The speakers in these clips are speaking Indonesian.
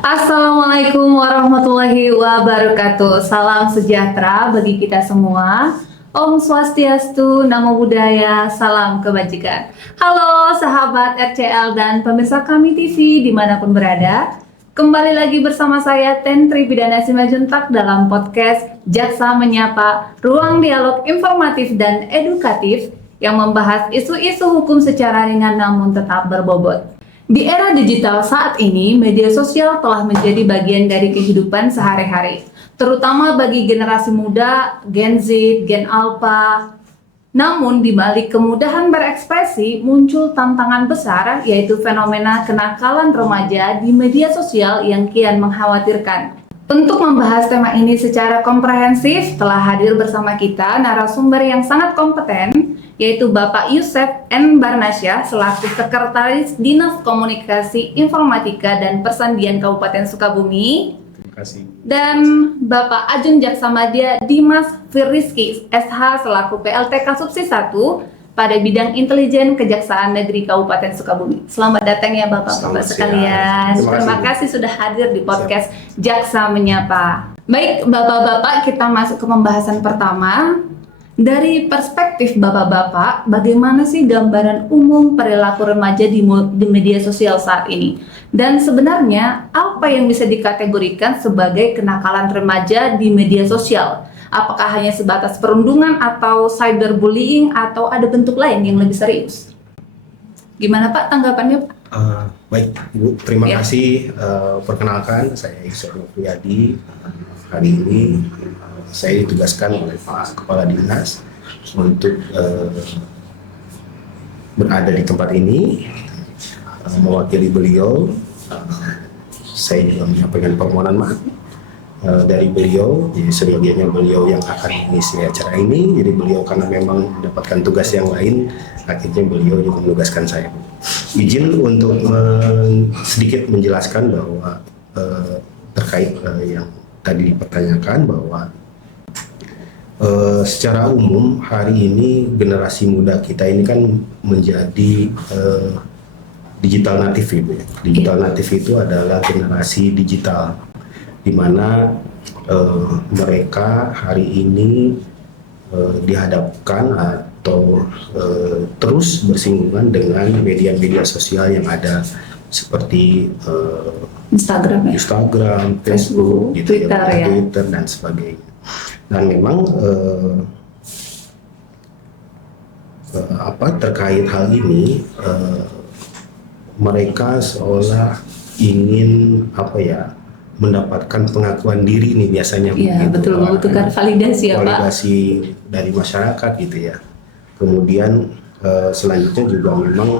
Assalamualaikum warahmatullahi wabarakatuh. Salam sejahtera bagi kita semua. Om Swastiastu, Namo Buddhaya, salam kebajikan. Halo sahabat RCL dan pemirsa kami TV dimanapun berada. Kembali lagi bersama saya Tentri Pidana Simajuntak dalam podcast Jaksa Menyapa, ruang dialog informatif dan edukatif yang membahas isu-isu hukum secara ringan namun tetap berbobot. Di era digital saat ini, media sosial telah menjadi bagian dari kehidupan sehari-hari, terutama bagi generasi muda, Gen Z, Gen Alpha. Namun, di balik kemudahan berekspresi, muncul tantangan besar, yaitu fenomena kenakalan remaja di media sosial yang kian mengkhawatirkan. Untuk membahas tema ini secara komprehensif, telah hadir bersama kita narasumber yang sangat kompeten, yaitu Bapak Yusef N. Barnasya selaku Sekretaris Dinas Komunikasi Informatika dan Persandian Kabupaten Sukabumi. Terima kasih. Dan Bapak Ajun Jaksamadya Dimas Firrizky SH selaku PLT Kasubsi 1 pada bidang intelijen Kejaksaan Negeri Kabupaten Sukabumi. Selamat datang ya Bapak-Bapak sekalian. Terima kasih sudah hadir di podcast Jaksa Menyapa. Baik Bapak-Bapak, kita masuk ke pembahasan pertama. Dari perspektif Bapak-Bapak, bagaimana sih gambaran umum perilaku remaja di media sosial saat ini? Dan sebenarnya apa yang bisa dikategorikan sebagai kenakalan remaja di media sosial? Apakah hanya sebatas perundungan atau cyberbullying atau ada bentuk lain yang lebih serius? Gimana Pak tanggapannya? Baik Ibu, terima kasih. Perkenalkan, saya Yusef Nufriyadi. Hari ini saya ditugaskan oleh Pak Kepala Dinas untuk berada di tempat ini, mewakili beliau. Saya juga menyampaikan permohonan maaf dari beliau, jadi sebagiannya beliau yang akan mengisi acara ini, jadi beliau karena memang mendapatkan tugas yang lain, akhirnya beliau juga menugaskan saya. Izin untuk sedikit menjelaskan bahwa terkait yang tadi dipertanyakan bahwa secara umum hari ini generasi muda kita ini kan menjadi digital natif Ibu ya. Digital natif itu adalah generasi digital di mana mereka hari ini dihadapkan atau terus bersinggungan dengan media-media sosial yang ada seperti Instagram, Facebook, gitu Twitter, Twitter dan sebagainya. Dan memang terkait hal ini mereka seolah ingin mendapatkan pengakuan diri nih biasanya. Iya, betul, membutuhkan validasi ya Pak. Validasi dari masyarakat gitu ya. Kemudian selanjutnya juga memang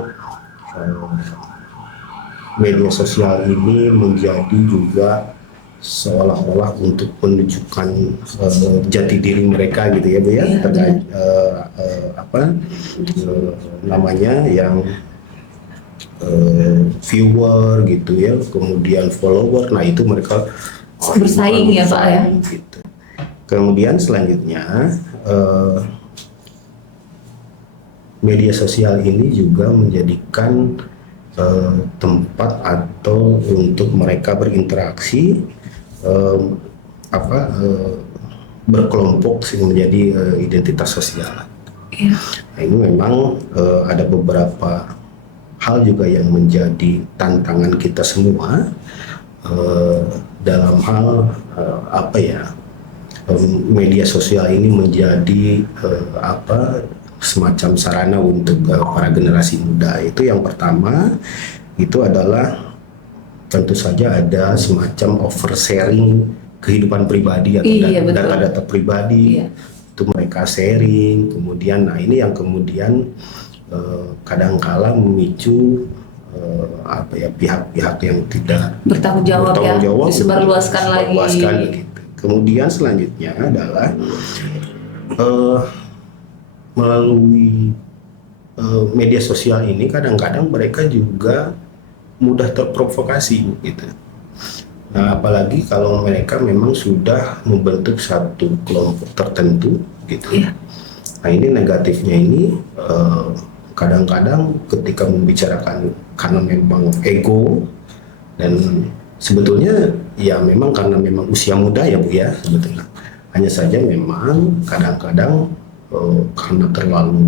media sosial ini menjadi juga seolah-olah untuk menunjukkan jati diri mereka gitu ya Bu ya, terkait namanya yang viewer gitu ya, kemudian follower. Nah itu mereka bersaing ya Pak ya. Gitu. Kemudian selanjutnya media sosial ini juga menjadikan tempat atau untuk mereka berinteraksi berkelompok sehingga menjadi identitas sosial. Ya. Nah, ini memang ada beberapa hal juga yang menjadi tantangan kita semua dalam hal media sosial ini menjadi semacam sarana untuk para generasi muda. Itu yang pertama, itu adalah tentu saja ada semacam oversharing kehidupan pribadi atau data-data pribadi. Itu mereka sharing, kemudian ini yang kemudian kadangkala memicu pihak-pihak yang tidak bertanggung jawab disebarluaskan lagi. Begitu. Kemudian selanjutnya adalah melalui media sosial ini kadang-kadang mereka juga mudah terprovokasi gitu. Nah, apalagi kalau mereka memang sudah membentuk satu kelompok tertentu gitu. Yeah. Nah, ini negatifnya ini kadang-kadang ketika membicarakan karena memang ego dan sebetulnya ya memang karena memang usia muda ya Bu ya sebetulnya. Hanya saja memang kadang-kadang karena terlalu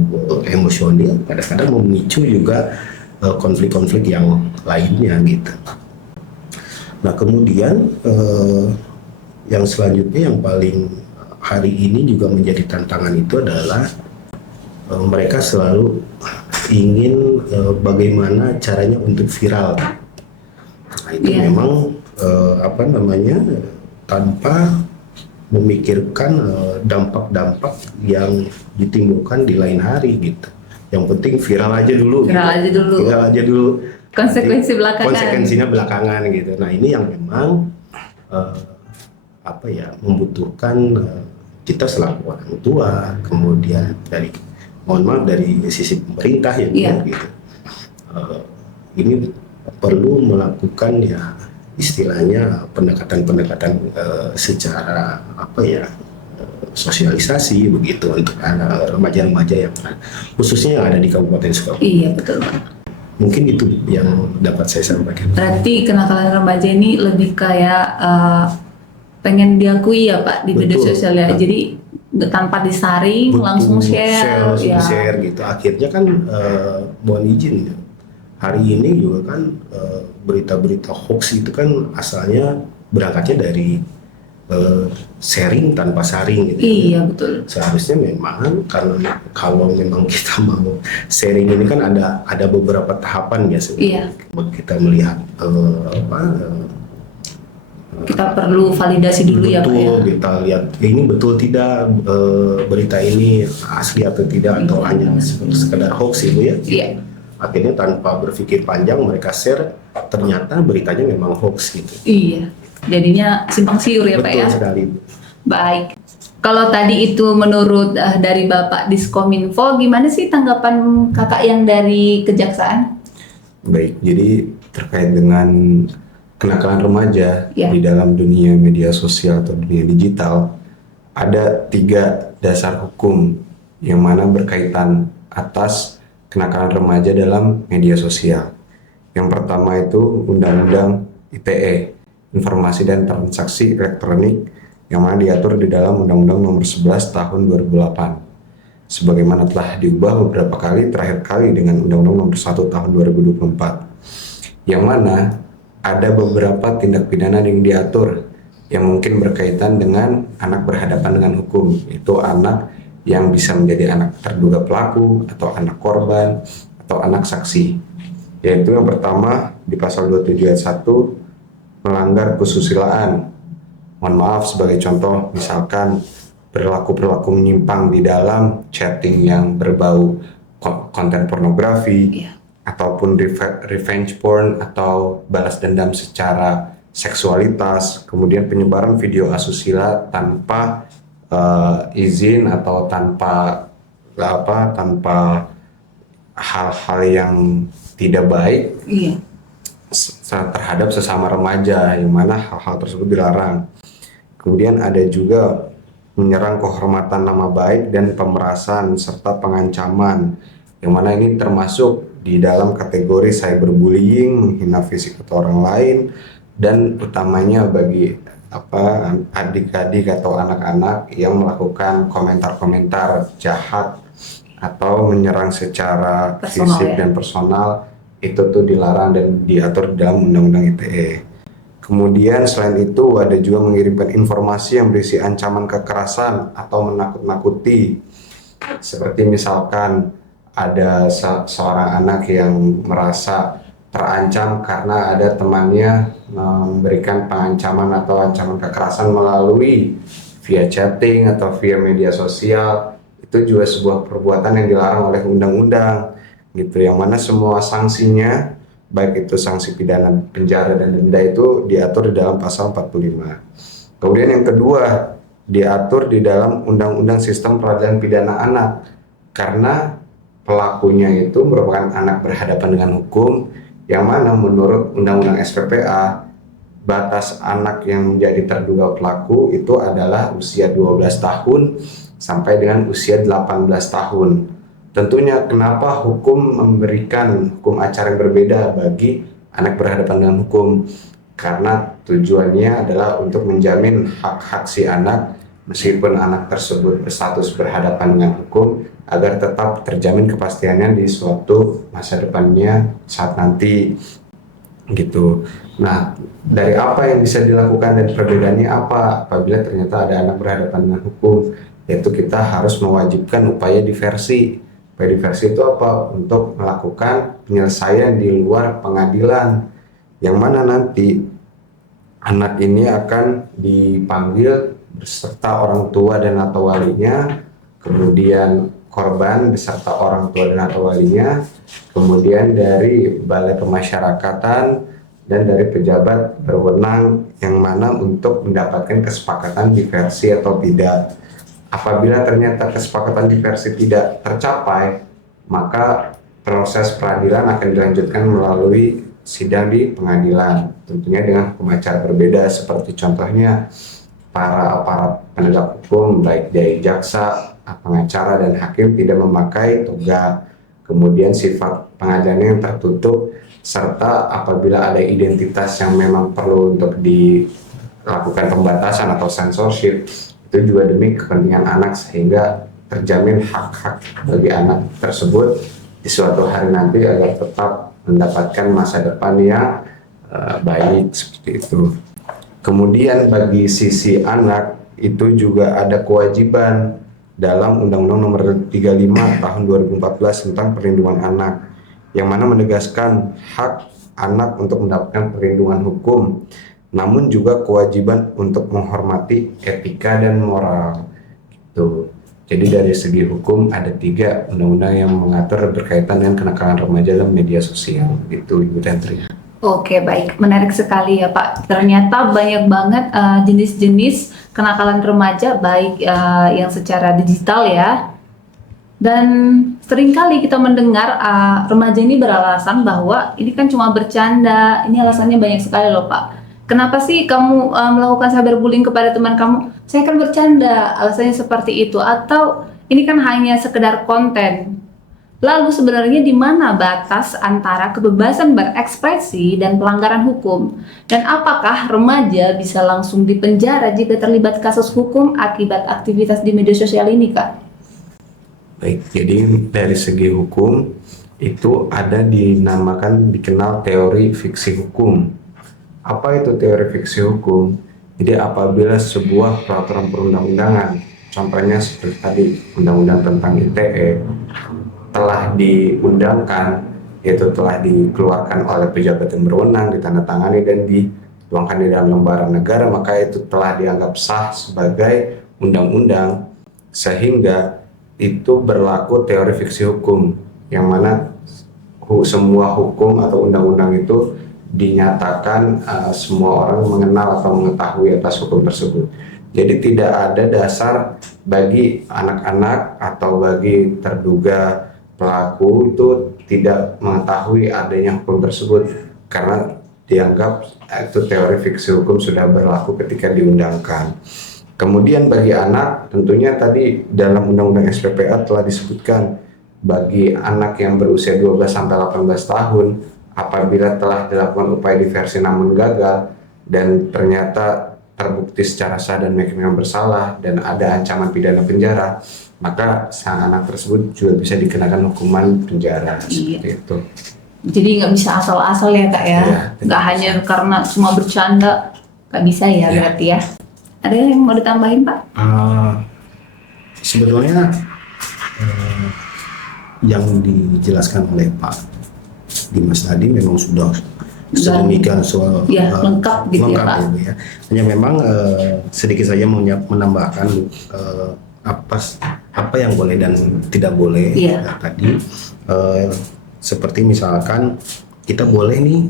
emosional, kadang-kadang memicu juga konflik-konflik yang lainnya gitu. Nah kemudian yang selanjutnya yang paling hari ini juga menjadi tantangan itu adalah mereka selalu ingin bagaimana caranya untuk viral. Nah, itu memang apa namanya tanpa memikirkan dampak-dampak yang ditimbulkan di lain hari gitu. Yang penting viral aja dulu. Viral aja dulu. Konsekuensi belakangan. Konsekuensinya belakangan gitu. Nah ini yang memang apa ya membutuhkan kita selaku orang tua, kemudian dari mohon maaf dari sisi pemerintah ya gitu. Ini perlu melakukan ya istilahnya pendekatan-pendekatan secara apa ya sosialisasi begitu untuk remaja-remaja yang khususnya yang ada di Kabupaten Sukabumi. Iya betul Pak. Mungkin itu yang dapat saya sampaikan. Berarti kenakalan remaja ini lebih kayak pengen diakui ya Pak di media sosial ya. Jadi tanpa disaring langsung share gitu. Akhirnya kan mohon izin hari ini juga kan berita-berita hoax itu kan asalnya berangkatnya dari sharing tanpa saring gitu. Iya betul. Seharusnya memang karena kalau memang kita mau sharing ini kan ada beberapa tahapan ya sebelum kita melihat kita perlu validasi dulu ya Pak ya. Kita lihat ini betul tidak berita ini asli atau tidak atau hanya sekedar hoax itu ya. Iya. Akhirnya tanpa berpikir panjang mereka share ternyata beritanya memang hoax gitu. Iya. Jadinya simpang siur ya Pak ya. Betul sekali. Baik. Kalau tadi itu menurut dari Bapak Diskominfo, gimana sih tanggapan Kakak yang dari Kejaksaan? Baik, jadi terkait dengan kenakalan remaja di dalam dunia media sosial atau dunia digital, ada 3 dasar hukum yang mana berkaitan atas kenakalan remaja dalam media sosial. Yang pertama itu Undang-Undang ITE, Informasi dan Transaksi Elektronik, yang mana diatur di dalam Undang-Undang Nomor 11 Tahun 2008. Sebagaimana telah diubah beberapa kali, terakhir kali dengan Undang-Undang Nomor 1 Tahun 2024. Yang mana ada beberapa tindak pidana yang diatur yang mungkin berkaitan dengan anak berhadapan dengan hukum, yaitu anak yang bisa menjadi anak terduga pelaku atau anak korban atau anak saksi. Yaitu yang pertama di pasal 27 ayat 1 melanggar kesusilaan. Mohon maaf sebagai contoh misalkan perilaku-perilaku menyimpang di dalam chatting yang berbau konten pornografi ataupun revenge porn atau balas dendam secara seksualitas, kemudian penyebaran video asusila tanpa izin atau tanpa hal-hal yang tidak baik terhadap sesama remaja, yang mana hal-hal tersebut dilarang. Kemudian ada juga menyerang kehormatan nama baik dan pemerasan serta pengancaman, yang mana ini termasuk di dalam kategori cyberbullying, menghina fisik atau orang lain, dan utamanya bagi adik-adik atau anak-anak yang melakukan komentar-komentar jahat atau menyerang secara fisik dan personal, itu tuh dilarang dan diatur di dalam Undang-Undang ITE. Kemudian selain itu ada juga mengirimkan informasi yang berisi ancaman kekerasan atau menakut-nakuti, seperti misalkan ada seorang anak yang merasa terancam karena ada temannya memberikan pengancaman atau ancaman kekerasan melalui via chatting atau via media sosial. Itu juga sebuah perbuatan yang dilarang oleh undang-undang gitu, yang mana semua sanksinya baik itu sanksi pidana penjara dan denda itu diatur di dalam pasal 45. Kemudian yang kedua diatur di dalam Undang-Undang Sistem Peradilan Pidana Anak, karena pelakunya itu merupakan anak berhadapan dengan hukum, yang mana menurut Undang-Undang SPPA batas anak yang menjadi terduga pelaku itu adalah usia 12 tahun sampai dengan usia 18 tahun. Tentunya kenapa hukum memberikan hukum acara yang berbeda bagi anak berhadapan dengan hukum? karena tujuannya adalah untuk menjamin hak-hak si anak meskipun anak tersebut berstatus berhadapan dengan hukum agar tetap terjamin kepastiannya di suatu masa depannya saat nanti gitu. Nah, dari apa yang bisa dilakukan dan perbedaannya apa apabila ternyata ada anak berhadapan dengan hukum, yaitu kita harus mewajibkan upaya diversi. Upaya diversi itu apa? Untuk melakukan penyelesaian di luar pengadilan, yang mana nanti anak ini akan dipanggil beserta orang tua dan atau walinya, kemudian korban beserta orang tua dan atau walinya, kemudian dari balai pemasyarakatan dan dari pejabat berwenang yang mana untuk mendapatkan kesepakatan diversi atau tidak. Apabila ternyata kesepakatan diversi tidak tercapai, maka proses peradilan akan dilanjutkan melalui sidang di pengadilan, tentunya dengan hukum acara berbeda, seperti contohnya para aparat penegak hukum baik dari jaksa, pengacara dan hakim tidak memakai toga, kemudian sifat pengajarnya yang tertutup, serta apabila ada identitas yang memang perlu untuk dilakukan pembatasan atau censorship, itu juga demi kepentingan anak sehingga terjamin hak-hak bagi anak tersebut di suatu hari nanti agar tetap mendapatkan masa depan yang baik seperti itu. Kemudian bagi sisi anak itu juga ada kewajiban dalam Undang-Undang Nomor 35 Tahun 2014 tentang Perlindungan Anak, yang mana menegaskan hak anak untuk mendapatkan perlindungan hukum, namun juga kewajiban untuk menghormati etika dan moral. Gitu. Jadi dari segi hukum ada 3 undang-undang yang mengatur berkaitan dengan kenakalan remaja dalam media sosial. Gitu, Ibu Tentri. Oke, baik. Menarik sekali ya Pak. Ternyata banyak banget jenis-jenis kenakalan remaja, baik yang secara digital ya. Dan seringkali kita mendengar remaja ini beralasan bahwa ini kan cuma bercanda. Ini alasannya banyak sekali loh Pak. Kenapa sih kamu melakukan cyberbullying kepada teman kamu? Saya kan bercanda, alasannya seperti itu. Atau ini kan hanya sekedar konten. Lalu sebenarnya di mana batas antara kebebasan berekspresi dan pelanggaran hukum? Dan apakah remaja bisa langsung dipenjara jika terlibat kasus hukum akibat aktivitas di media sosial ini, Kak? Baik, jadi dari segi hukum itu ada dikenal teori fiksi hukum. Apa itu teori fiksi hukum? Jadi apabila sebuah peraturan perundang-undangan, contohnya seperti tadi undang-undang tentang ITE, telah diundangkan, yaitu telah dikeluarkan oleh pejabat yang berwenang, ditandatangani dan dituangkan di dalam lembaran negara, maka itu telah dianggap sah sebagai undang-undang, sehingga itu berlaku teori fiksi hukum, yang mana semua hukum atau undang-undang itu dinyatakan semua orang mengenal atau mengetahui atas hukum tersebut. Jadi tidak ada dasar bagi anak-anak atau bagi terduga pelaku itu tidak mengetahui adanya hukum tersebut, karena dianggap itu teori fiksi hukum sudah berlaku ketika diundangkan. Kemudian bagi anak, tentunya tadi dalam Undang-Undang SPPA telah disebutkan bagi anak yang berusia 12 sampai 18 tahun apabila telah dilakukan upaya diversi namun gagal dan ternyata terbukti secara sah dan mereka bersalah dan ada ancaman pidana penjara, maka sang anak tersebut juga bisa dikenakan hukuman penjara. Seperti itu. Jadi nggak bisa asal-asal ya Kak ya? Nggak hanya karena cuma bercanda, nggak bisa ya berarti ya? Ada yang mau ditambahin Pak? Sebetulnya yang dijelaskan oleh Pak Dimas tadi memang sudah sedemikian soal lengkap gitu ya Pak. Gitu ya. Hanya memang sedikit saja menambahkan apa yang boleh dan tidak boleh tadi, seperti misalkan kita boleh nih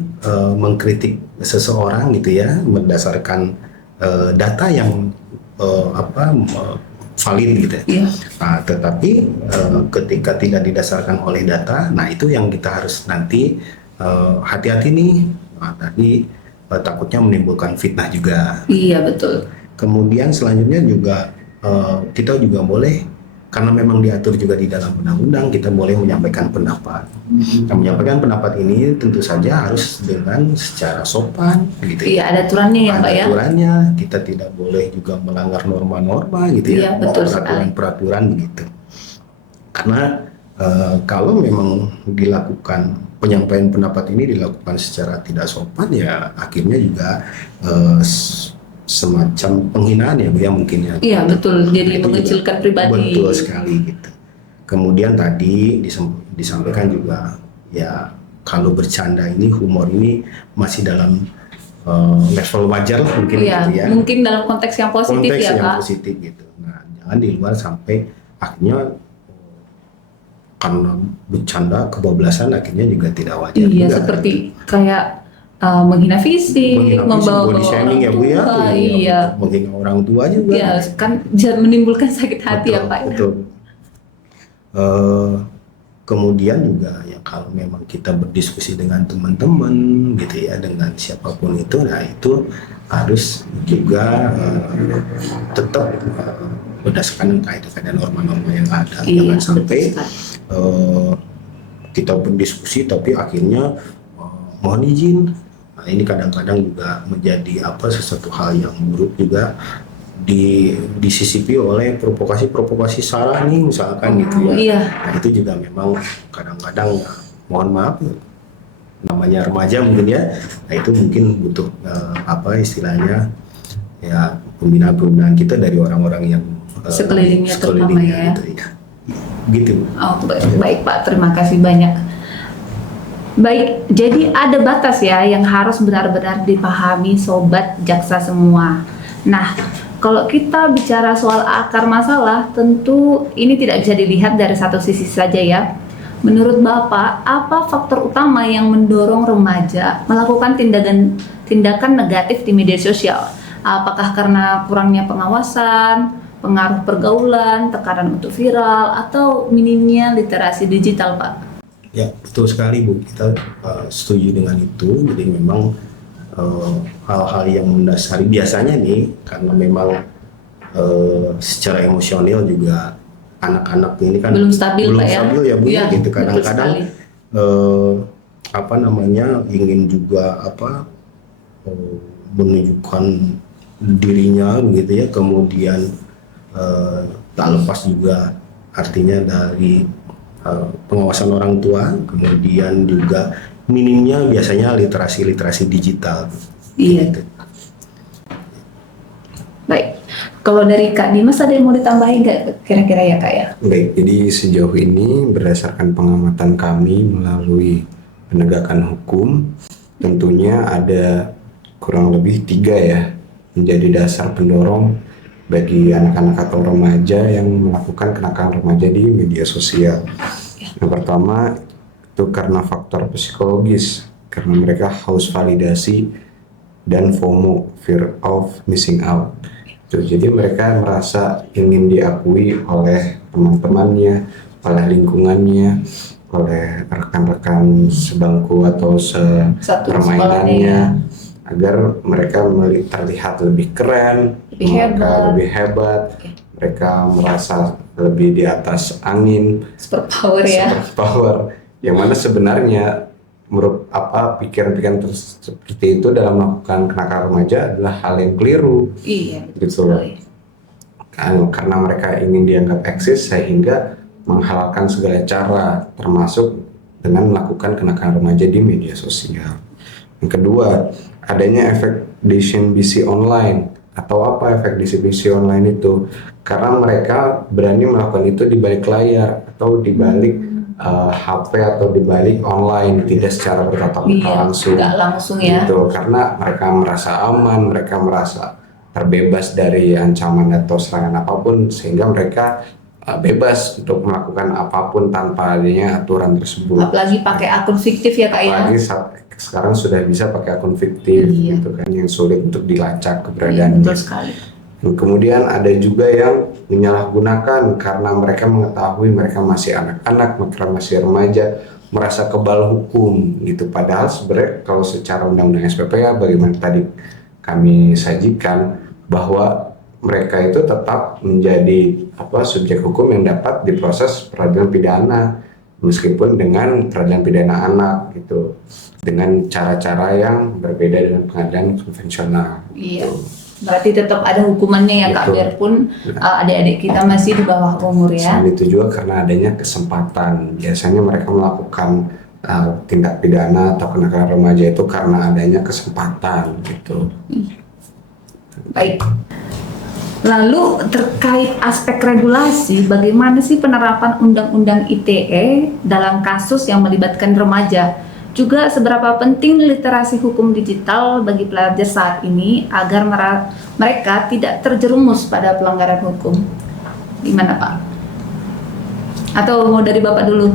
mengkritik seseorang gitu ya berdasarkan data yang valid gitu ya. Nah, tetapi ketika tidak didasarkan oleh data, nah itu yang kita harus nanti hati-hati nih. Nah, tadi takutnya menimbulkan fitnah juga. Iya betul. Kemudian selanjutnya juga kita juga boleh karena memang diatur juga di dalam undang-undang, kita boleh menyampaikan pendapat. Nah, menyampaikan pendapat ini tentu saja harus dengan secara sopan gitu Iya, ada aturannya ya ada Pak ya. aturannya, kita tidak boleh juga melanggar norma-norma gitu Iya, ya, betul sekali. peraturan-peraturan begitu. Karena kalau memang dilakukan penyampaian pendapat ini dilakukan secara tidak sopan, ya akhirnya juga semacam penghinaan ya Bu ya mungkin ya. Iya betul, jadi Itu mengecilkan juga pribadi. Betul sekali gitu. Kemudian tadi disampaikan juga ya kalau bercanda ini, humor ini masih dalam level wajar lah mungkin Iya, gitu ya. mungkin dalam konteks yang positif Konteks ya yang Pak. positif gitu. Nah, jangan di luar sampai akhirnya karena bercanda kebablasan akhirnya juga tidak wajar Iya, juga. seperti kayak menghina fisik, Menghina fisik, membawa body shaming ya Bu ya. Iya, Menghina orang tua juga. iya kan bisa menimbulkan sakit hati ya Pak. Betul. Kemudian juga ya kalau memang kita berdiskusi dengan teman-teman gitu ya, dengan siapapun itu, nah itu harus juga tetap berdasarkan kaidah-kaidah norma-norma yang ada. Iya, Jangan sampai betul sekali. kita berdiskusi tapi akhirnya mohon izin. Nah, ini kadang-kadang juga menjadi sesuatu hal yang buruk juga disisipi oleh provokasi sara nih misalkan gitu ya. Iya. Nah, itu juga memang kadang-kadang mohon maaf namanya remaja mungkin ya. Nah, itu mungkin butuh istilahnya ya pembinaan kita dari orang-orang yang Sekelilingnya terutama ya. gitu ya. Gitu. Oh, baik Pak, terima kasih banyak. Baik, jadi ada batas ya yang harus benar-benar dipahami sobat jaksa semua. Nah, kalau kita bicara soal akar masalah, tentu ini tidak bisa dilihat dari satu sisi saja ya. Menurut Bapak, apa faktor utama yang mendorong remaja melakukan tindakan negatif di media sosial? Apakah karena kurangnya pengawasan, pengaruh pergaulan, tekanan untuk viral, atau minimnya literasi digital, Pak? Ya, betul sekali Bu. Kita setuju dengan itu. Jadi memang hal-hal yang mendasari biasanya nih karena memang secara emosional juga anak-anak ini kan Belum stabil Pak ya? stabil ya Bu ya, Iya, gitu betul kadang-kadang sekali. ingin juga menunjukkan dirinya begitu ya, kemudian tak lepas juga artinya dari pengawasan orang tua, kemudian juga minimnya biasanya literasi digital. Iya. Gitu. Baik, kalau dari Kak Dimas ada yang mau ditambahin nggak kira-kira ya Kak ya? Baik, jadi sejauh ini berdasarkan pengamatan kami melalui penegakan hukum, tentunya ada kurang lebih 3 ya menjadi dasar pendorong bagi anak-anak atau remaja yang melakukan kenakalan remaja di media sosial. Yang pertama itu karena faktor psikologis, karena mereka haus validasi dan FOMO, fear of missing out. Jadi mereka merasa ingin diakui oleh teman-temannya, oleh lingkungannya, oleh rekan-rekan sebangku atau permainannya, agar mereka terlihat lebih keren, lebih hebat, mereka merasa lebih di atas angin, super power, yang mana sebenarnya menurut pikiran-pikiran seperti itu dalam melakukan kenakalan remaja adalah hal yang keliru. Iya, gitu. Karena mereka ingin dianggap eksis sehingga menghalalkan segala cara termasuk dengan melakukan kenakalan remaja di media sosial. Yang kedua, adanya efek distribusi online. Atau apa efek distribusi online itu? Karena mereka berani melakukan itu di balik layar atau di balik HP atau di balik online, tidak secara bertatap muka langsung. Nggak langsung ya. Gitu, karena mereka merasa aman, mereka merasa terbebas dari ancaman atau serangan apapun, sehingga mereka bebas untuk melakukan apapun tanpa adanya aturan tersebut. Apalagi pakai akun fiktif ya Kak ya. Apalagi sekarang sudah bisa pakai akun fiktif, gitu kan, yang sulit untuk dilacak keberadaannya. Betul sekali. Kemudian ada juga yang menyalahgunakan karena mereka mengetahui mereka masih anak-anak, mereka masih remaja, merasa kebal hukum gitu. Padahal sebenarnya kalau secara undang-undang SPP ya bagaimana tadi kami sajikan bahwa mereka itu tetap menjadi subjek hukum yang dapat diproses peradilan pidana, meskipun dengan peradilan pidana anak gitu, dengan cara-cara yang berbeda dengan pengadilan konvensional. Iya. Gitu. Berarti tetap ada hukumannya ya Kak, Betul. biarpun adik-adik kita masih di bawah umur ya. Selain itu juga karena adanya kesempatan, biasanya mereka melakukan tindak pidana atau kenakalan remaja itu karena adanya kesempatan gitu. Baik. Lalu terkait aspek regulasi, bagaimana sih penerapan Undang-Undang ITE dalam kasus yang melibatkan remaja? Juga seberapa penting literasi hukum digital bagi pelajar saat ini agar mereka tidak terjerumus pada pelanggaran hukum? Gimana Pak? Atau mau dari Bapak dulu?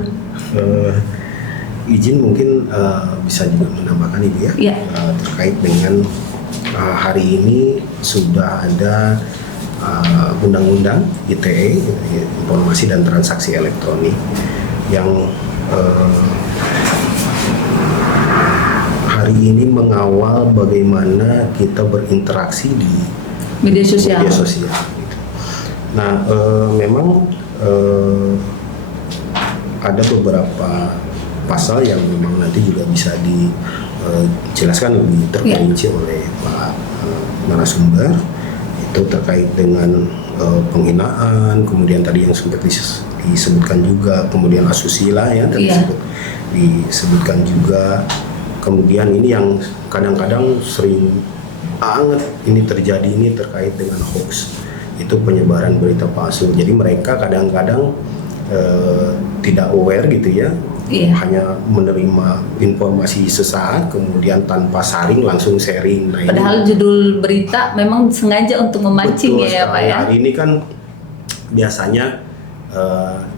Izin mungkin bisa juga menambahkan Ibu ya, Iya. terkait dengan hari ini sudah ada Undang-Undang ITE, Informasi dan Transaksi Elektronik, yang hari ini mengawal bagaimana kita berinteraksi di Media sosial. gitu. Nah, memang ada beberapa pasal yang memang nanti juga bisa dijelaskan lebih terperinci oleh Pak narasumber, itu terkait dengan penghinaan, kemudian tadi yang sempat disebutkan juga, kemudian asusila ya tadi disebutkan juga. Kemudian ini yang kadang-kadang sering banget ini terjadi, ini terkait dengan hoax, itu penyebaran berita palsu. Jadi mereka kadang-kadang tidak aware gitu ya, hanya menerima informasi sesaat, kemudian tanpa saring langsung sharing. Nah, Padahal judul berita memang sengaja untuk memancing ya Pak ya. Hari ini kan biasanya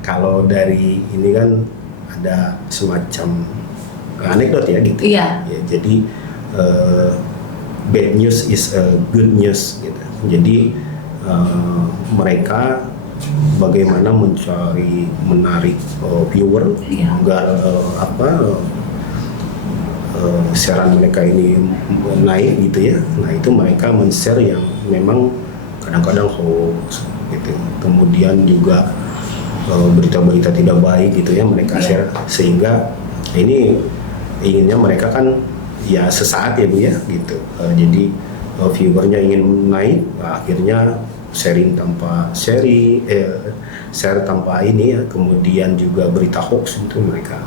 kalau dari ini kan ada semacam anekdot ya gitu. Iya. Ya, jadi bad news is good news gitu. Jadi mereka bagaimana menarik viewer agar siaran mereka ini naik gitu ya. Nah itu mereka men-share yang memang kadang-kadang hoax gitu. Kemudian juga berita-berita tidak baik gitu ya mereka share, sehingga ini inginnya mereka kan ya sesaat ya Bu ya gitu. Jadi viewernya ingin naik, akhirnya sharing tanpa share tanpa ini ya, kemudian juga berita hoax itu mereka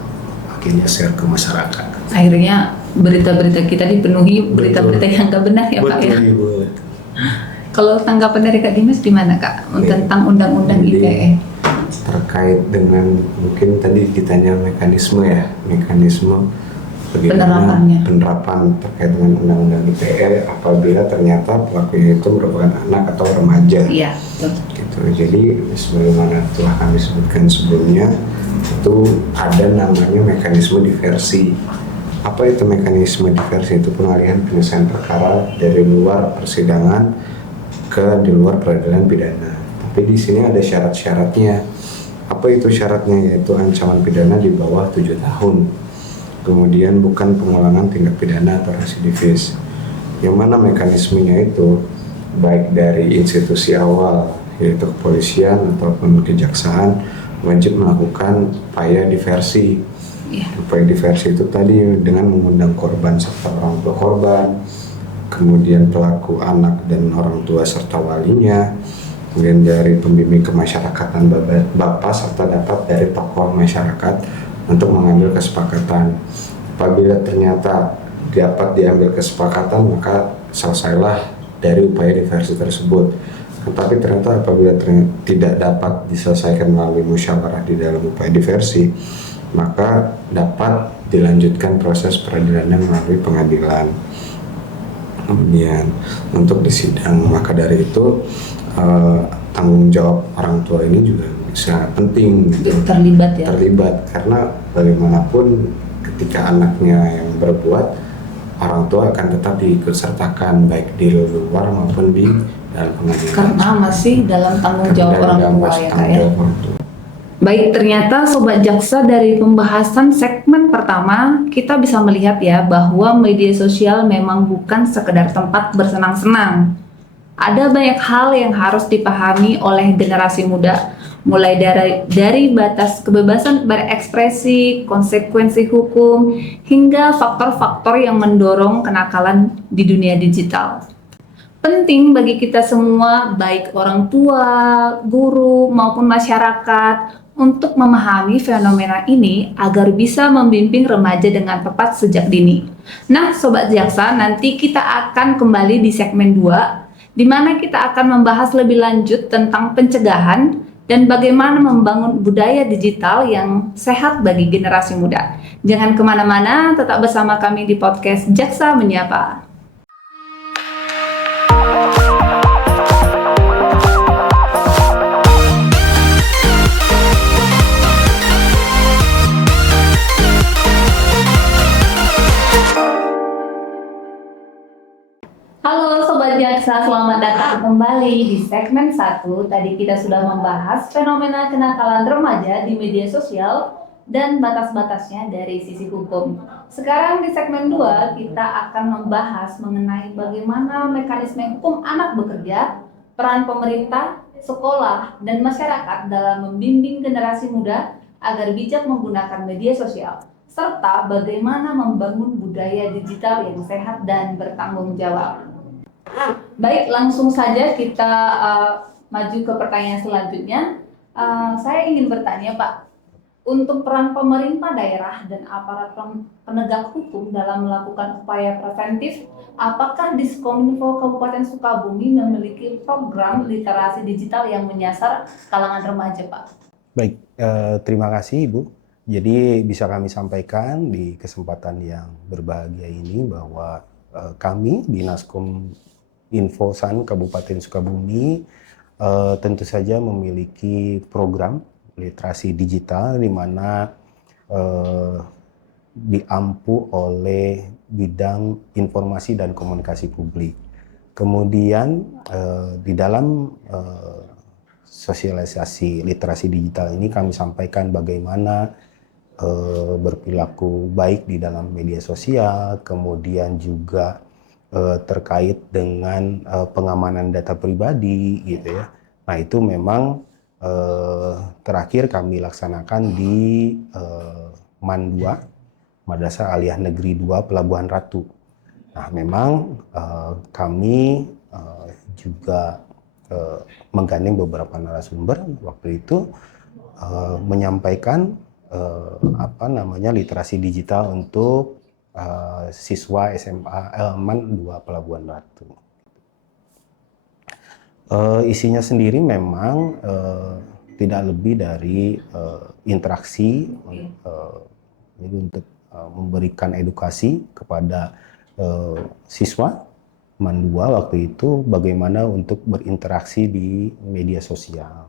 akhirnya share ke masyarakat. Akhirnya berita-berita kita dipenuhi berita-berita yang nggak benar ya Pak ya. Betul. Kalau tanggapan dari Kak Dimas gimana Kak tentang Undang-Undang ITE? Terkait dengan mungkin tadi ditanya mekanisme bagaimana penerapan terkait dengan Undang-Undang ITE apabila ternyata pelakunya itu merupakan anak atau remaja. Iya, betul. Gitu. Jadi sebagaimana telah kami sebutkan sebelumnya, itu ada namanya mekanisme diversi. Apa itu mekanisme diversi? Itu pengalihan penyelesaian perkara dari luar persidangan ke di luar peradilan pidana. Tapi di sini ada syarat-syaratnya. Apa itu syaratnya? Yaitu ancaman pidana di bawah 7 tahun. Kemudian bukan pengulangan tindak pidana atau residivis. Yang mana mekanismenya itu baik dari institusi awal yaitu kepolisian ataupun kejaksaan wajib melakukan upaya diversi. Upaya diversi itu tadi dengan mengundang korban serta orang tua korban, kemudian pelaku anak dan orang tua serta walinya, kemudian dari pembimbing kemasyarakatan bapak serta dapat dari tokoh masyarakat untuk mengambil kesepakatan. Apabila ternyata dapat diambil kesepakatan, maka selesailah dari upaya diversi tersebut. Tetapi ternyata apabila tidak dapat diselesaikan melalui musyawarah di dalam upaya diversi, maka dapat dilanjutkan proses peradilannya melalui pengadilan. Kemudian untuk disidang, maka dari itu tanggung jawab orang tua ini juga sangat penting gitu. Terlibat karena bagaimanapun ketika anaknya yang berbuat, orang tua akan tetap diikutsertakan baik di luar maupun di dalam pengadilan. Karena masih dalam tanggung jawab orang tua ya Kak ya. Baik, ternyata Sobat Jaksa dari pembahasan segmen pertama kita bisa melihat ya bahwa media sosial memang bukan sekedar tempat bersenang-senang Ada banyak hal yang harus dipahami oleh generasi muda, mulai dari batas kebebasan berekspresi, konsekuensi hukum, hingga faktor-faktor yang mendorong kenakalan di dunia digital. Penting bagi kita semua, baik orang tua, guru, maupun masyarakat, untuk memahami fenomena ini agar bisa membimbing remaja dengan tepat sejak dini. Nah, Sobat Jaksa, nanti kita akan kembali di segmen 2, di mana kita akan membahas lebih lanjut tentang pencegahan dan bagaimana membangun budaya digital yang sehat bagi generasi muda. Jangan kemana-mana, tetap bersama kami di podcast Jaksa Menyapa. Halo Sobat Jaksa, selamat datang kembali di segmen 1. Tadi kita sudah membahas fenomena kenakalan remaja di media sosial dan batas-batasnya dari sisi hukum. Sekarang di segmen 2 kita akan membahas mengenai bagaimana mekanisme hukum anak bekerja, peran pemerintah, sekolah, dan masyarakat dalam membimbing generasi muda agar bijak menggunakan media sosial, serta bagaimana membangun budaya digital yang sehat dan bertanggung jawab. Baik, langsung saja kita maju ke pertanyaan selanjutnya. Saya ingin bertanya, Pak, untuk peran pemerintah daerah dan aparat penegak hukum dalam melakukan upaya preventif, apakah Diskominfo Kabupaten Sukabumi memiliki program literasi digital yang menyasar kalangan remaja, Pak? Baik, terima kasih Ibu. Jadi bisa kami sampaikan di kesempatan yang berbahagia ini bahwa kami Dinaskom Infosan Kabupaten Sukabumi tentu saja memiliki program literasi digital di mana diampu oleh bidang informasi dan komunikasi publik. Kemudian di dalam sosialisasi literasi digital ini kami sampaikan bagaimana berperilaku baik di dalam media sosial, kemudian juga terkait dengan pengamanan data pribadi gitu ya. Nah itu memang terakhir kami laksanakan di MAN 2, Madrasah Aliyah Negeri 2 Pelabuhan Ratu. Nah memang kami juga menggandeng beberapa narasumber waktu itu menyampaikan literasi digital untuk siswa SMA MAN 2 Pelabuhan Ratu. Isinya sendiri memang tidak lebih dari interaksi jadi untuk memberikan edukasi kepada siswa MAN 2 waktu itu bagaimana untuk berinteraksi di media sosial.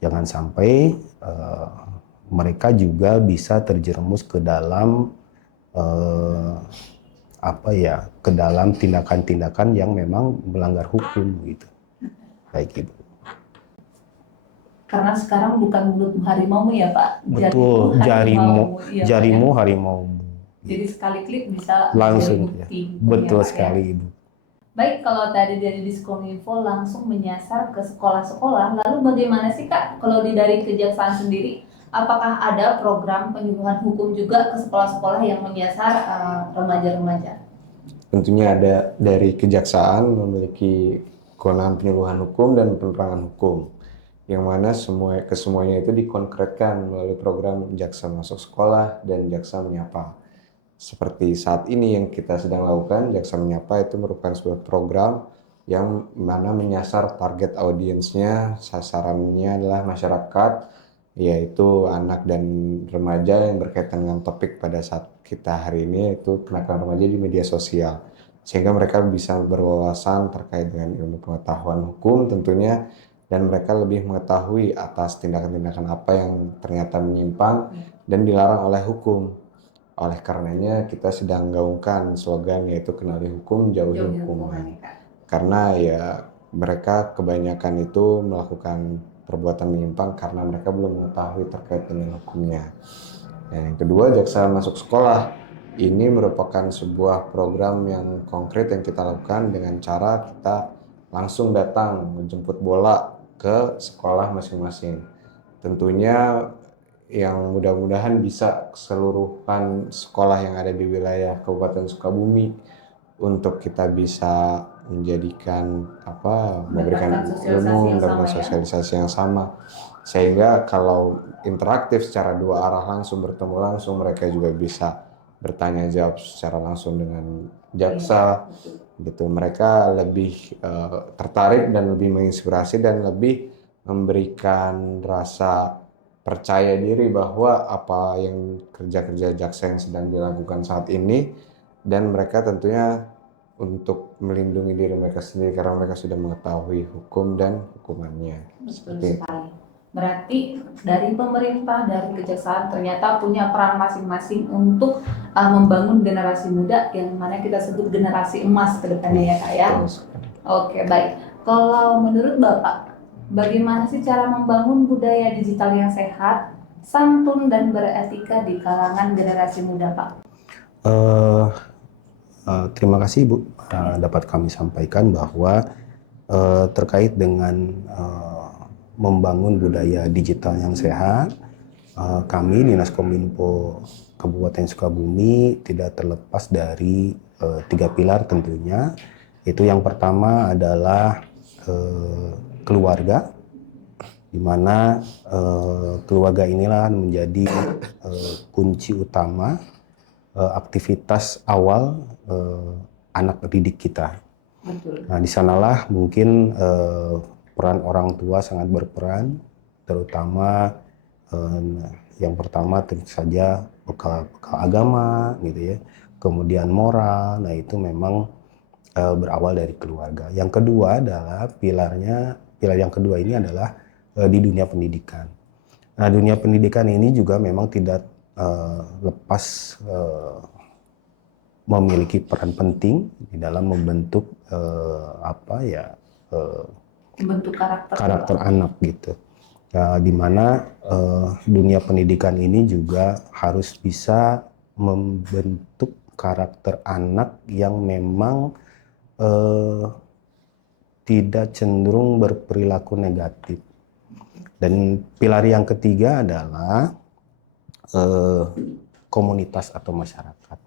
Jangan sampai mereka juga bisa terjerumus ke dalam ke dalam tindakan-tindakan yang memang melanggar hukum gitu. Baik Ibu. Karena sekarang bukan mulut harimau ya Pak. Betul, jarimu harimau. Jadi sekali klik bisa langsung jadi bukti. Ya. Betul ya, sekali ya. Ibu. Baik, kalau tadi dari Diskominfo langsung menyasar ke sekolah-sekolah, lalu bagaimana sih Kak kalau dari Kejaksaan sendiri? Apakah ada program penyuluhan hukum juga ke sekolah-sekolah yang menyasar remaja-remaja? Tentunya ada, dari Kejaksaan memiliki kewenangan penyuluhan hukum dan penerangan hukum, yang mana kesemuanya itu dikonkretkan melalui program Jaksa Masuk Sekolah dan Jaksa Menyapa. Seperti saat ini yang kita sedang lakukan, Jaksa Menyapa itu merupakan sebuah program yang mana menyasar target audiensnya, sasarannya adalah masyarakat, yaitu anak dan remaja yang berkaitan dengan topik pada saat kita hari ini, yaitu kenakalan remaja di media sosial. Sehingga mereka bisa berwawasan terkait dengan ilmu pengetahuan hukum tentunya, dan mereka lebih mengetahui atas tindakan-tindakan apa yang ternyata menyimpang dan dilarang oleh hukum. Oleh karenanya kita sedang gaungkan slogan yaitu kenali hukum, jauhi hukuman. Karena ya mereka kebanyakan itu melakukan perbuatan menyimpang karena mereka belum mengetahui terkait dengan hukumnya. Dan yang kedua, Jaksa Masuk Sekolah ini merupakan sebuah program yang konkret yang kita lakukan dengan cara kita langsung datang menjemput bola ke sekolah masing-masing. Tentunya yang mudah-mudahan bisa keseluruhan sekolah yang ada di wilayah Kabupaten Sukabumi untuk kita bisa menjadikan memberikan Mendapatkan sosialisasi ilmu, yang mendapatkan sama ya. sosialisasi yang sama, sehingga kalau interaktif secara dua arah langsung bertemu langsung, mereka juga bisa bertanya jawab secara langsung dengan jaksa gitu. Mereka lebih tertarik dan lebih menginspirasi dan lebih memberikan rasa percaya diri bahwa apa yang kerja-kerja jaksa yang sedang dilakukan saat ini, dan mereka tentunya untuk melindungi diri mereka sendiri karena mereka sudah mengetahui hukum dan hukumannya. Betul Seperti itu. sekali. Berarti dari pemerintah, dari kejaksaan ternyata punya peran masing-masing untuk membangun generasi muda yang mana kita sebut generasi emas ke depannya ya Kak ya. Betul sekali. Oke, baik. Kalau menurut Bapak, bagaimana sih cara membangun budaya digital yang sehat, santun dan beretika di kalangan generasi muda, Pak? Eh, Terima kasih Ibu, dapat kami sampaikan bahwa terkait dengan membangun budaya digital yang sehat, kami Dinas Kominfo Kabupaten Sukabumi tidak terlepas dari 3 pilar tentunya. Itu yang pertama adalah keluarga, di mana keluarga inilah menjadi kunci utama aktivitas awal anak didik kita. Betul. Nah, di sanalah mungkin peran orang tua sangat berperan, terutama yang pertama tentu saja bekal agama gitu ya, kemudian moral. Nah, itu memang berawal dari keluarga. Yang kedua adalah pilar yang kedua ini adalah di dunia pendidikan. Nah, dunia pendidikan ini juga memang tidak lepas memiliki peran penting di dalam membentuk Membentuk karakter anak gitu. Di mana dunia pendidikan ini juga harus bisa membentuk karakter anak yang memang tidak cenderung berperilaku negatif. Dan pilar yang ketiga adalah komunitas atau masyarakat.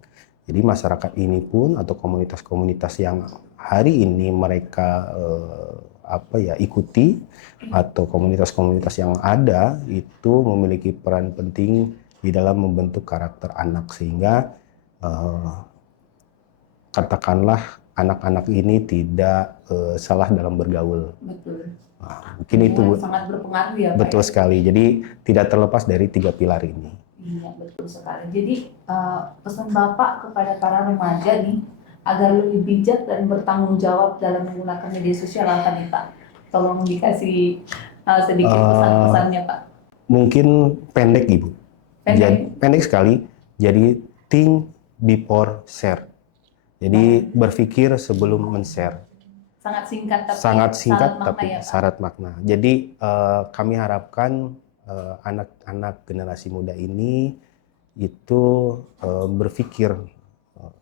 Jadi masyarakat ini pun atau komunitas-komunitas yang hari ini mereka ikuti atau komunitas-komunitas yang ada itu memiliki peran penting di dalam membentuk karakter anak, sehingga katakanlah anak-anak ini tidak salah dalam bergaul. Betul. Nah, mungkin itu sangat berpengaruh ya, Pak. betul sekali. Jadi tidak terlepas dari 3 pilar ini. Iya, betul sekali. Jadi pesan Bapak kepada para remaja nih agar lebih bijak dan bertanggung jawab dalam menggunakan media sosial apa nih Pak? Tolong dikasih sedikit pesan-pesannya Pak. Mungkin pendek Ibu. Pendek sekali. Jadi think before share. Jadi berpikir sebelum men-share. Sangat singkat tapi ya, syarat makna. Jadi kami harapkan anak-anak generasi muda ini itu berpikir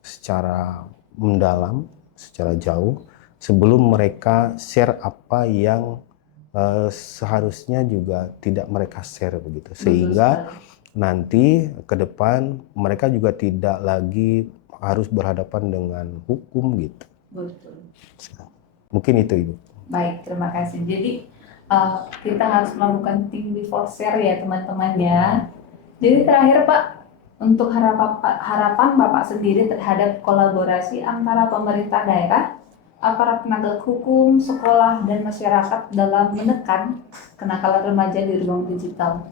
secara mendalam, secara jauh sebelum mereka share apa yang seharusnya juga tidak mereka share begitu. Sehingga nanti ke depan mereka juga tidak lagi harus berhadapan dengan hukum gitu. Betul. Mungkin itu Ibu. Baik, terima kasih. Jadi kita harus melakukan think before share ya teman-teman ya. Jadi terakhir Pak, untuk harapan Bapak sendiri terhadap kolaborasi antara pemerintah daerah, aparat penegak hukum, sekolah, dan masyarakat dalam menekan kenakalan remaja di ruang digital.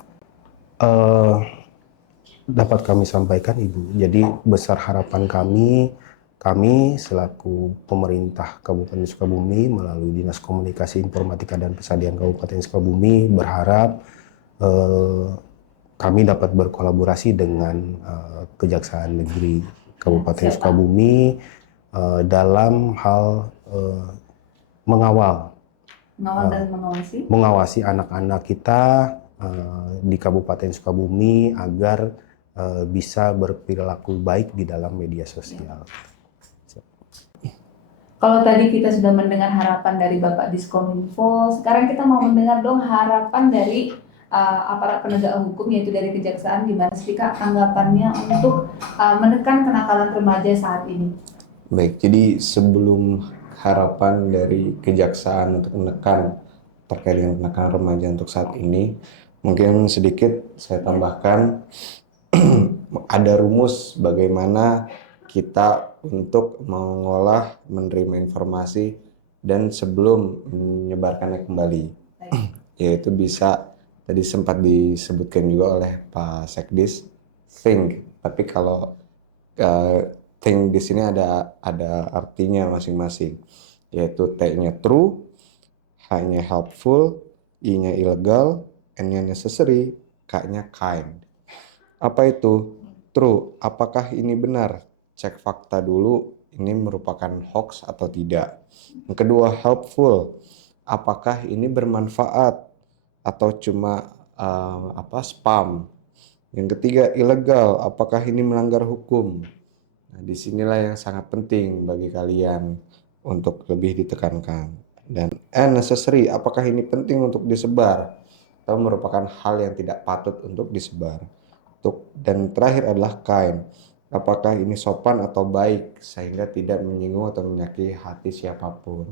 Dapat kami sampaikan Ibu. Jadi besar harapan kami selaku pemerintah Kabupaten Sukabumi melalui Dinas Komunikasi Informatika dan Pesadian Kabupaten Sukabumi berharap kami dapat berkolaborasi dengan Kejaksaan Negeri Kabupaten Sukabumi dalam hal dan mengawasi anak-anak kita di Kabupaten Sukabumi agar bisa berperilaku baik di dalam media sosial. Kalau tadi kita sudah mendengar harapan dari Bapak Diskominfo, sekarang kita mau mendengar dong harapan dari aparat penegak hukum, yaitu dari Kejaksaan. Gimana sih Kak tanggapannya untuk menekan kenakalan remaja saat ini? Baik, jadi sebelum harapan dari Kejaksaan untuk menekan terkait dengan kenakalan remaja untuk saat ini, mungkin sedikit saya tambahkan ada rumus bagaimana kita untuk mengolah, menerima informasi dan sebelum menyebarkannya kembali. Yaitu bisa, tadi sempat disebutkan juga oleh Pak Sekdis, think. Tapi kalau think di sini ada artinya masing-masing. Yaitu T-nya true, H-nya helpful, I-nya illegal, N-nya necessary, K-nya kind. Apa itu? True, apakah ini benar? Cek fakta dulu, ini merupakan hoax atau tidak. Yang kedua, helpful, apakah ini bermanfaat atau cuma spam. Yang ketiga, illegal, apakah ini melanggar hukum. Nah, disinilah yang sangat penting bagi kalian untuk lebih ditekankan. Dan necessary, apakah ini penting untuk disebar atau merupakan hal yang tidak patut untuk disebar. Dan terakhir adalah kind, apakah ini sopan atau baik sehingga tidak menyinggung atau menyakiti hati siapapun.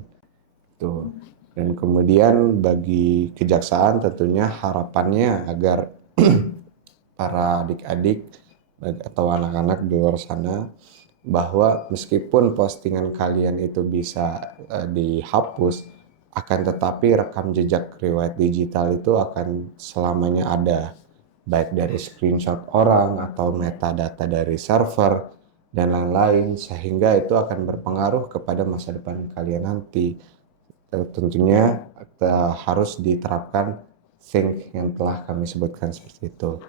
Tuh. Dan kemudian bagi Kejaksaan tentunya harapannya agar para adik-adik atau anak-anak di luar sana, bahwa meskipun postingan kalian itu bisa dihapus, akan tetapi rekam jejak riwayat digital itu akan selamanya ada, baik dari screenshot orang atau metadata dari server dan lain-lain, sehingga itu akan berpengaruh kepada masa depan kalian nanti. Tentunya harus diterapkan think yang telah kami sebutkan seperti itu,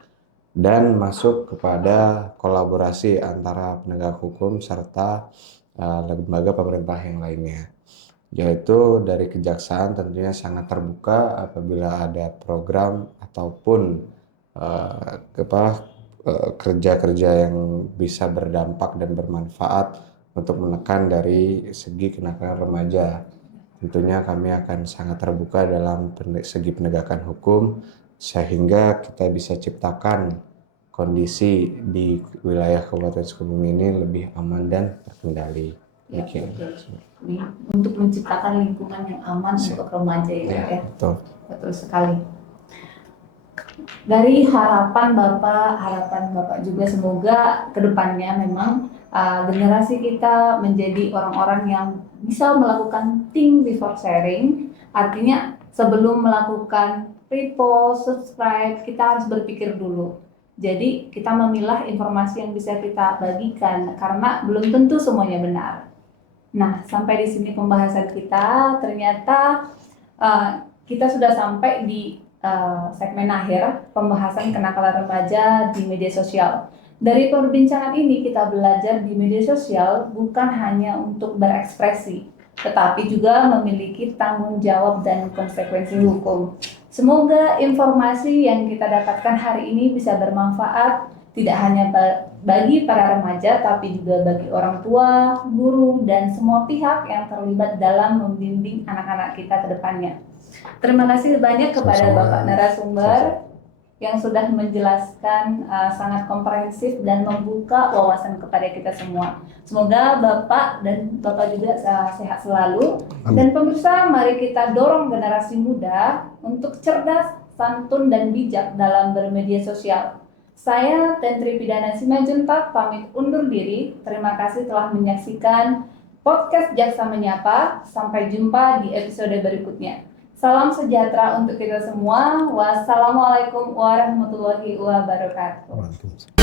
dan masuk kepada kolaborasi antara penegak hukum serta lembaga pemerintah yang lainnya. Yaitu dari Kejaksaan tentunya sangat terbuka apabila ada program ataupun kerja-kerja yang bisa berdampak dan bermanfaat untuk menekan dari segi kenakalan remaja. Tentunya kami akan sangat terbuka dalam segi penegakan hukum sehingga kita bisa ciptakan kondisi di wilayah Kabupaten Sukabumi ini lebih aman dan terkendali. Ya, ini untuk menciptakan lingkungan yang aman untuk remaja ya. Betul. Betul sekali. Dari harapan Bapak juga, semoga kedepannya memang generasi kita menjadi orang-orang yang bisa melakukan think before sharing. Artinya sebelum melakukan repost, subscribe, kita harus berpikir dulu. Jadi kita memilah informasi yang bisa kita bagikan karena belum tentu semuanya benar. Nah, sampai di sini pembahasan kita. Ternyata kita sudah sampai di segmen akhir pembahasan kenakalan remaja di media sosial. Dari perbincangan ini kita belajar di media sosial bukan hanya untuk berekspresi, tetapi juga memiliki tanggung jawab dan konsekuensi hukum. Semoga informasi yang kita dapatkan hari ini bisa bermanfaat tidak hanya bagi para remaja, tapi juga bagi orang tua, guru, dan semua pihak yang terlibat dalam membimbing anak-anak kita ke depannya. Terima kasih banyak kepada Bapak narasumber yang sudah menjelaskan sangat komprehensif dan membuka wawasan kepada kita semua. Semoga Bapak dan Bapak juga sehat selalu. Amin. Dan pemirsa, mari kita dorong generasi muda untuk cerdas, santun, dan bijak dalam bermedia sosial. Saya Tentri Pidana Simanjuntak pamit undur diri. Terima kasih telah menyaksikan podcast Jaksa Menyapa. Sampai jumpa di episode berikutnya. Salam sejahtera untuk kita semua. Wassalamualaikum warahmatullahi wabarakatuh. Waalaikumsalam.